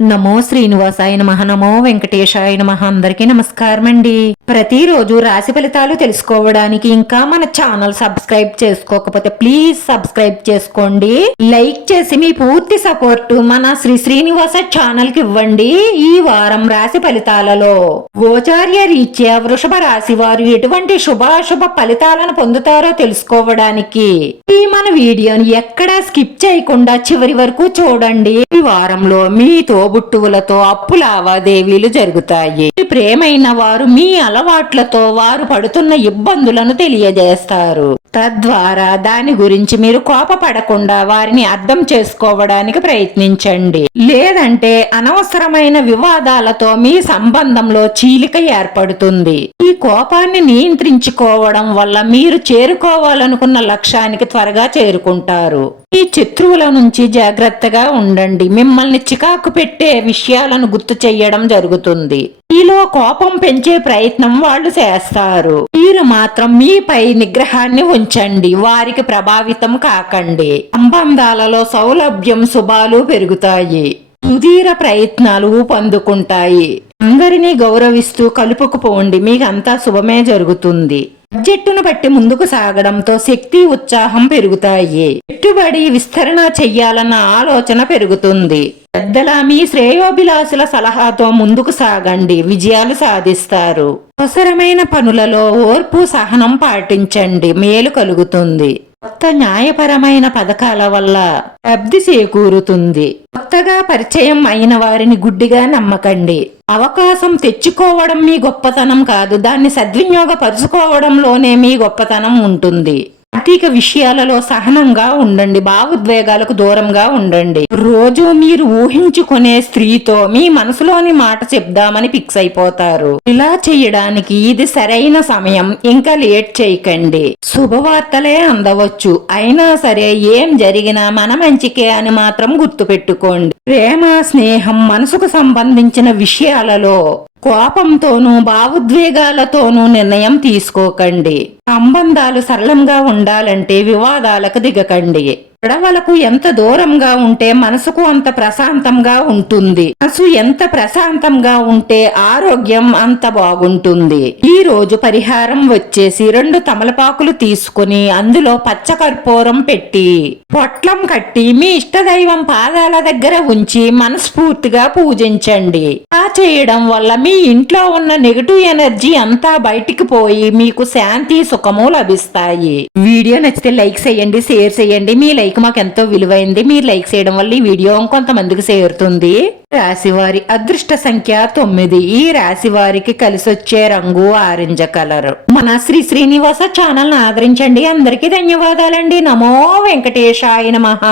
నమో శ్రీనివాసాయ నమః. నమో వెంకటేశాయ నమః. అందరికీ నమస్కారం అండి. ప్రతిరోజు రాశి ఫలితాలు తెలుసుకోవడానికి ఇంకా మన ఛానల్ సబ్స్క్రైబ్ చేసుకోకపోతే ప్లీజ్ సబ్స్క్రైబ్ చేసుకోండి. లైక్ చేసి మీ పూర్తి సపోర్ట్ మన శ్రీనివాస ఛానల్ కి ఇవ్వండి. ఈ వారం రాశి ఫలితాలలో గోచార్య రీత్యా వృషభ రాశి వారు ఎటువంటి శుభాశుభ ఫలితాలను పొందుతారో తెలుసుకోవడానికి ఈ మన వీడియోని ఎక్కడా స్కిప్ చేయకుండా చివరి వరకు చూడండి. ఈ వారంలో మీ తోబుట్టువులతో అప్పు లావాదేవీలు జరుగుతాయి. ప్రేమైన వారు మీ అలవాట్లతో వారు పడుతున్న ఇబ్బందులను తెలియజేస్తారు. తద్వారా దాని గురించి మీరు కోపపడకుండా వారిని అర్థం చేసుకోవడానికి ప్రయత్నించండి. లేదంటే అనవసరమైన వివాదాలతో మీ సంబంధంలో చీలిక ఏర్పడుతుంది. ఈ కోపాన్ని నియంత్రించుకోవడం వల్ల మీరు చేరుకోవాలనుకున్న లక్ష్యానికి త్వరగా చేరుకుంటారు. ఈ శత్రువుల నుంచి జాగ్రత్తగా ఉండండి. మిమ్మల్ని చికాకు పెట్టే విషయాలను గుర్తు చెయ్యడం జరుగుతుంది. మీలో కోపం పెంచే ప్రయత్నం వాళ్ళు చేస్తారు. మీరు మాత్రం మీపై నిగ్రహాన్ని ఉంచండి. వారికి ప్రభావితం కాకండి. సంబంధాలలో సౌలభ్యం శుభాలు పెరుగుతాయి. సుదీర ప్రయత్నాలు పొందుకుంటాయి. అందరినీ గౌరవిస్తూ కలుపుకుపోండి. మీకంతా శుభమే జరుగుతుంది. బడ్జెట్టును బట్టి ముందుకు సాగడంతో శక్తి ఉత్సాహం పెరుగుతాయి. పెట్టుబడి విస్తరణ చెయ్యాలన్న ఆలోచన పెరుగుతుంది. పెద్దల మీ శ్రేయోభిలాషుల సలహాతో ముందుకు సాగండి. విజయాలు సాధిస్తారు. అవసరమైన పనులలో ఓర్పు సహనం పాటించండి. మేలు కలుగుతుంది. కొత్త న్యాయపరమైన పథకాల వల్ల లబ్ధి చేకూరుతుంది. కొత్తగా పరిచయం అయిన వారిని గుడ్డిగా నమ్మకండి. అవకాశం తెచ్చుకోవడం మీ గొప్పతనం కాదు, దాన్ని సద్వినియోగపరుచుకోవడంలోనే మీ గొప్పతనం ఉంటుంది. ఆర్థిక విషయాలలో సహనంగా ఉండండి. భావోద్వేగాలకు దూరంగా ఉండండి. రోజు మీరు ఊహించుకునే స్త్రీతో మీ మనసులోని మాట చెప్దామని ఫిక్స్ అయిపోతారు. ఇలా చేయడానికి ఇది సరైన సమయం. ఇంకా లేట్ చేయకండి. శుభవార్తలే అందవచ్చు. అయినా సరే ఏం జరిగినా మన మంచికే అని మాత్రం గుర్తుపెట్టుకోండి. ప్రేమ, స్నేహం, మనసుకు సంబంధించిన విషయాలలో కోపంతోనూ భావోద్వేగాలతోనూ నిర్ణయం తీసుకోకండి. సంబంధాలు సరళంగా ఉండాలంటే వివాదాలకు దిగకండి. గొడవలకు ఎంత దూరంగా ఉంటే మనసుకు అంత ప్రశాంతంగా ఉంటుంది. మనసు ఎంత ప్రశాంతంగా ఉంటే ఆరోగ్యం అంత బాగుంటుంది. ఈ రోజు పరిహారం వచ్చేసి 2 తమలపాకులు తీసుకుని అందులో పచ్చకర్పూరం పెట్టి పొట్లం కట్టి మీ ఇష్టదైవం పాదాల దగ్గర ఉంచి మనస్ఫూర్తిగా పూజించండి. ఆ చేయడం వల్ల మీ ఇంట్లో ఉన్న నెగటివ్ ఎనర్జీ అంతా బయటికి పోయి మీకు శాంతి సుఖము లభిస్తాయి. వీడియో నచ్చితే లైక్ చేయండి, షేర్ చేయండి. మీ లైక్ మాకు ఎంతో విలువైంది. మీరు లైక్ చేయడం వల్ల ఈ వీడియో కొంతమందికి చేరుతుంది. రాశివారి అదృష్ట సంఖ్య 9. ఈ రాశి వారికి కలిసొచ్చే రంగు ఆరెంజ్ కలర్. మన శ్రీనివాస ఛానల్ ఆదరించండి. అందరికీ ధన్యవాదాలండి. నమో వెంకటేశాయ నమః.